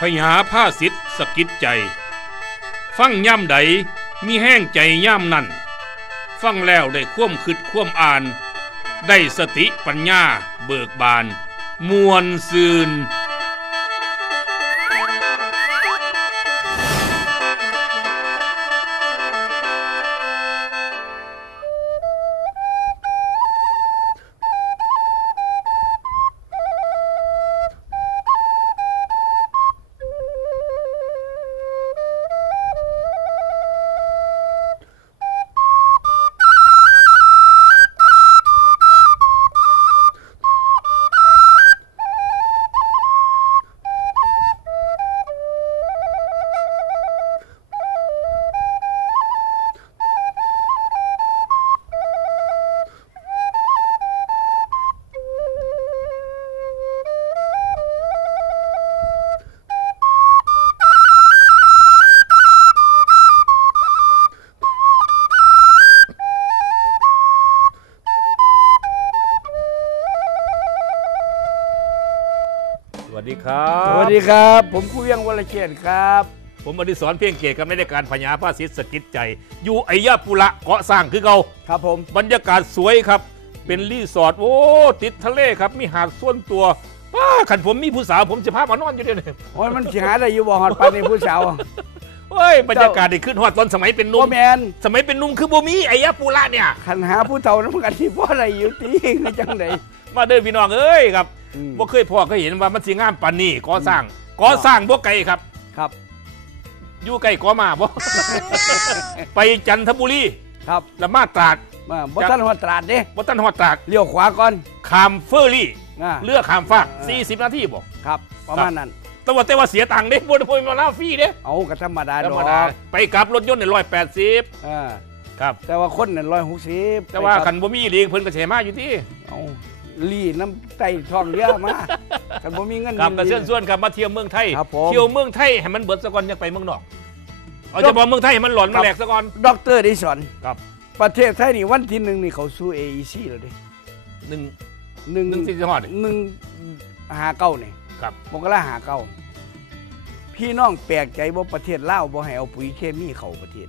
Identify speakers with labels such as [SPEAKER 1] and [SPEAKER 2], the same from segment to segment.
[SPEAKER 1] ญาผ้าสิทธิ์สกิดใจฟังย่ำใดมีแห้งใจย่ำนั่นฟังแล้วได้คว่ำคิดคว่ำอ่านได้สติปัญญาเบิกบานมวลซืนสวัสดีครับ
[SPEAKER 2] สวัสดีครับผมครูเวียงวรเชษฐ์ครับ
[SPEAKER 1] ผมอดิศรเพียงเกตกับในรายการพญาผ้าสิทธิ์สกิดใจอยู่ไอยาปุระเกาะสร้างคือเก่า
[SPEAKER 2] ครับผม
[SPEAKER 1] บรรยากาศสวยครับเป็นรีสอร์ทโอ้ติดทะเลครับมีหาดส่วนตัวขันผมมีผู้สาวผมจะพามานอนอยู่เดี๋ยวนี้
[SPEAKER 2] โอ้ยมันสิหาได้อยู่บ่ฮอดปานนี้ผู้สาว
[SPEAKER 1] เฮ้ยบรรยากาศได้ขึ้นฮอดตอนสมัยเป็นนุ่ม
[SPEAKER 2] แมน
[SPEAKER 1] สมัยเป็นนุ่มคือบ่มีไอยาปุระเนี่ย
[SPEAKER 2] ขันหาผู้เฒ่าน้ำกันที่พ่ออะไรอยู่ตีในจังได
[SPEAKER 1] มาเดินพี่น้องเอ้ยครับบ่เคยพ่อเคยเห็นว่ามันสิงามปานนี้ก่อสร้างบ่ไกลครับ
[SPEAKER 2] ครับ
[SPEAKER 1] อยู่ไกลก่อมาบ่ไปจันทบุรี
[SPEAKER 2] ครับ
[SPEAKER 1] ละมาตราด
[SPEAKER 2] บ่ทันฮอดตราดเด้
[SPEAKER 1] บ่ทันฮอดตราด
[SPEAKER 2] เลี้ยวขวาก่อน
[SPEAKER 1] ข้ามเฟอร์รี่เรือข้ามฟาก40 นาทีบ่
[SPEAKER 2] ครับประมาณนั้น
[SPEAKER 1] แต่ว่าเสียตังค์เด้บ่ได้มาลาฟรีเด้
[SPEAKER 2] เอาก็ธรรมดาดอก
[SPEAKER 1] ไปกลับรถยนต์เนี่ย180ครับ
[SPEAKER 2] แต่ว่าคนเนี่ย160
[SPEAKER 1] แต่ว่าคันบ่มีลีเพิ่นก็สิมาอยู่ที่
[SPEAKER 2] เอาลีน้ำไต่ทองเรือมาคันบ่มีเงิน
[SPEAKER 1] ครับก็เชิญชวนครับมาเที่ยวเมืองไทยเที่ยวเมืองไทยให้มันเบิดซะก่อนยังไปเมืองนอกเอาจะบอกเมืองไทยให้มันหลอนมาแหลกซะก่อน
[SPEAKER 2] ดร.ดิสอน
[SPEAKER 1] ครับ
[SPEAKER 2] ประเทศไทยนี่วันที่1นี่เขาสู้ AEC แล้วเด้
[SPEAKER 1] 1สิฮอด
[SPEAKER 2] 159นี่
[SPEAKER 1] ครับ
[SPEAKER 2] มกรา59พี่น้องแปลกใจบ่ประเทศลาวบ่ให้เอาปุ๋ยเคมีเข้าประเทศ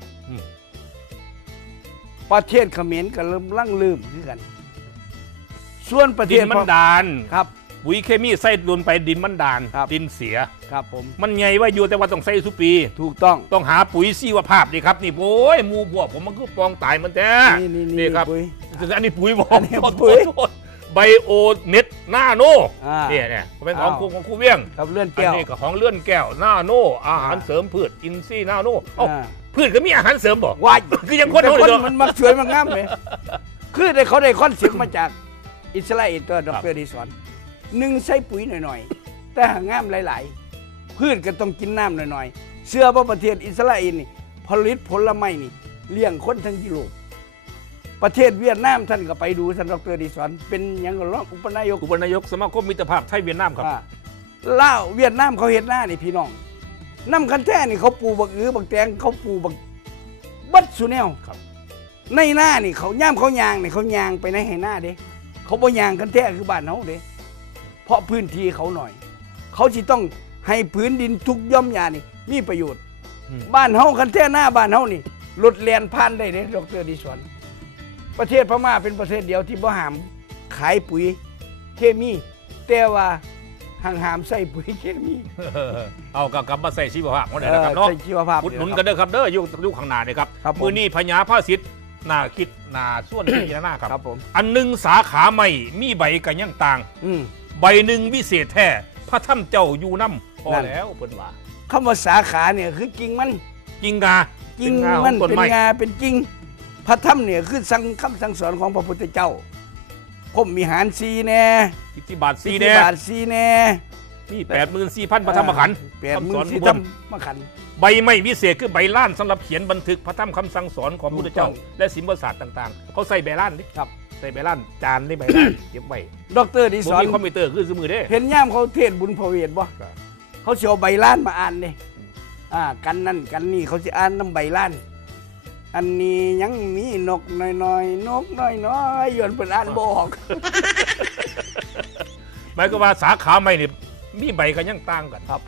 [SPEAKER 2] เขมรก็เริ่มลั่งลืมคือกันส่วนประเทศ
[SPEAKER 1] ดินมันดาน
[SPEAKER 2] ครับ
[SPEAKER 1] ปุ๋ยเคมีใส่ลงไปดินมันดานดินเสีย
[SPEAKER 2] ครับผม
[SPEAKER 1] มันใหญ่ว่าอยู่แต่ว่าต้องใส่สุปี
[SPEAKER 2] ถูกต้อง
[SPEAKER 1] หาปุ๋ยชีวภาพนี่ครับนี่โอ้ยหมู่พวกผมมันคือปองตายมันแท้นี่ครับอันนี้ปุ๋ยบอกไบโอเน็ตนาโนเนี่ยเป็นของครูเวียง
[SPEAKER 2] ครับเลื่อนแก้ว
[SPEAKER 1] อันนี้ก็ของเลื่อนแก้วนาโนอาหารเสริมพืชอินทรีย์นาโนพืชก็มีอาหารเสริมบอก
[SPEAKER 2] ว่า
[SPEAKER 1] คือยังคนเท่าเลย
[SPEAKER 2] มันมักสวยมันงามเลยคือเขาได้คอนเซ็ปต์มาจากอิสราเอลตัวดร.ดิสอน1ใส่ปุ๋ยหน่อยๆแต่หางามหลายๆพืชก็ต้องกินน้ำหน่อยๆเชื่อว่าประเทศอิสราเอลนี่ผลิตผลไม้นี่เลี้ยงคนทั้งยุโรปประเทศเวียดนามท่านก็ไปดูท่านดร.ดิสอนเป็นยังก็รองอุปนายก
[SPEAKER 1] สมาคมมิตรภาพไทยเวียดนามครับ
[SPEAKER 2] ลาวเวียดนามเขาเฮ็ดหน้านี่พี่น้องน้ำคันแท้นี่เขาปลูกบักบักแตงเขาปลูกบักบัดสุแนว
[SPEAKER 1] ครับ
[SPEAKER 2] ในหน้านี่เขาย่ำเขายางนี่เขายางไปในให้หน้าเด้เขาบ่ยางกันแท้คือบ้านเฮาเด้เพราะพื้นที่เขาหน่อยเขาสิต้องให้พื้นดินทุกย่อมยานี่มีประโยชน์บ้านเฮากันแท้หน้าบ้านเฮานี่รถแล่นผ่านได้เด้ดร.ดิสอนประเทศพม่าเป็นประเทศเดียวที่บ่ห้ามขายปุ๋ยเคมีแต่ว่าห้ามใส่ปุ๋ยเคมี
[SPEAKER 1] เอากลับมาใส่ชีวภาพคนไหนนะครับเนาะอุดหนุนกันเด้อครับเด้อยุคข้างหน้าเนี่ยครับมื้อนี้พญาผ้าสิทธิ์น่าคิดน่าส่วนที่หน้าครับอันหนึ่งสาขาใหม่มีใบกันยังต่างใบหนึ่งวิเศษแท้พระถ้ำเจ้าอยู่น้ำพอแล้วเพิ่นว่า
[SPEAKER 2] คำว่าสาขาเนี่ยคือกิ่งมัน
[SPEAKER 1] กิ่งงา
[SPEAKER 2] กิ่งมันเป็นงาเป็นกิ่งพระถ้ำเนี่ยคือคำสั่งสอนของพระพุทธเจ้าพรหมวิหารสีแน่
[SPEAKER 1] อิทธิบาทสี
[SPEAKER 2] แน่
[SPEAKER 1] นี่84,000 พระธรรมขันธ์
[SPEAKER 2] คำสอนพระธรรมขันธ์
[SPEAKER 1] ใบไม้วิเศษคือใบล้านสำหรับเขียนบันทึกพระธรรมคำสั่งสอนของพระพุทธเจ้าและศิลปศาสตร์ต่างๆเขาใส่ใบล้านนี่
[SPEAKER 2] ครับ
[SPEAKER 1] ใส่ใบล้านจานนี่ใบล้านเก็บไว้
[SPEAKER 2] ดร.ดิสอน
[SPEAKER 1] มีคอมพิวเตอร์คือสมือเด้
[SPEAKER 2] เห็นย่ามเขาเทศบุญพระเวทบ่เขาเสียวใบล้านมาอ่านนี่กันนั่นกันนี่เขาจะอ่านน้ำใบล้านอันนี้ยังมีนกน้อยๆนกน้อยๆย้อนเปิดอ่านบ่ออก
[SPEAKER 1] หมายก็ว่าสาขาใหม่นี่มีใบกันยังต่างกัน
[SPEAKER 2] ครับผม
[SPEAKER 1] ใ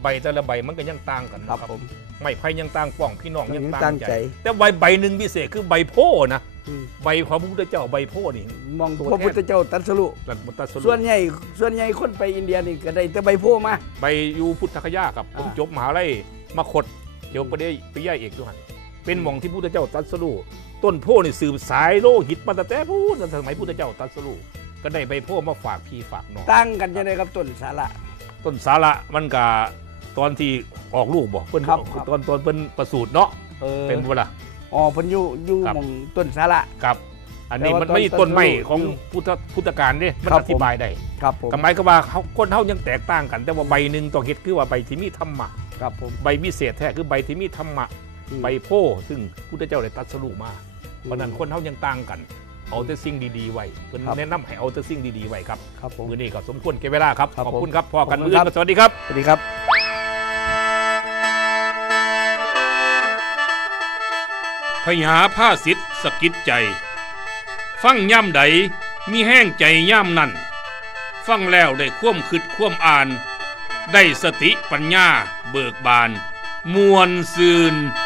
[SPEAKER 1] ใบแต่ละใบมันก็ยังต่างกันนะครับไม้ไผ่ยังต่างป้องพี่น้องยังต่างใจแต่ใบหนึ่งพิเศษคือใบโพนะใบของพระพุทธเจ้าใบโพนี่
[SPEAKER 2] มองพระพุทธเจ้าตรัสรู้ส่วนใหญ่คนไปอินเดียนี่ก็ได้แต่ใบโพมา
[SPEAKER 1] ใบยูพุทธคยาครับผมจบมหาลัยมาขดเดี๋ยวไปได้ไปย่าเอกด้วยเป็นหม่องที่พุทธเจ้าตรัสรู้ต้นโพนี่สืบสายโลหิตมาตั้งแต่พูดสมัยพุทธเจ้าตรัสรู้ก็ได้ใบโพมาฝากพี่ฝากน้อง
[SPEAKER 2] ตั้งกันยังไงครับต้นสาระ
[SPEAKER 1] มันก็ตอนที่ออกลูกบอกเพิ่นตอนเพิ่นประสูติเนาะเป็นเวลา
[SPEAKER 2] เพิ่นอยู่หม่องต้นสาระ
[SPEAKER 1] ครับอันนี้มันไม่ต้นไม้ของพุทธกาลนี่มันอธิบายได้ทำไมก็ว่าคนเฮายังแตกต่างกันแต่ว่าใบหนึ่งต้องเฮ็ดคือว่าใบที่มีธรรมะใบพิเศษแท้คือใบที่มีธรรมะใบโพซึ่งพุทธเจ้าได้ตรัสรู้มาเพราะนั้นคนเฮายังต่างกันเอาแต่สิ่งดีๆไว้เพิ่นแนะนำให้เอาแต่สิ่งดีๆไว้ครับมื้อนี้ก็สมควรแก่เวลาครับขอบคุณครับพอกันมื้ออื่นสวัสดีครับ
[SPEAKER 2] สวัสดีครับ
[SPEAKER 1] พญาผ้าสิทธิ์สกิดใจฟังย่ำใดมีแห้งใจย่ำนั่นฟังแล้วได้ความคิดความอ่านได้สติปัญญาเบิกบานมวลซืน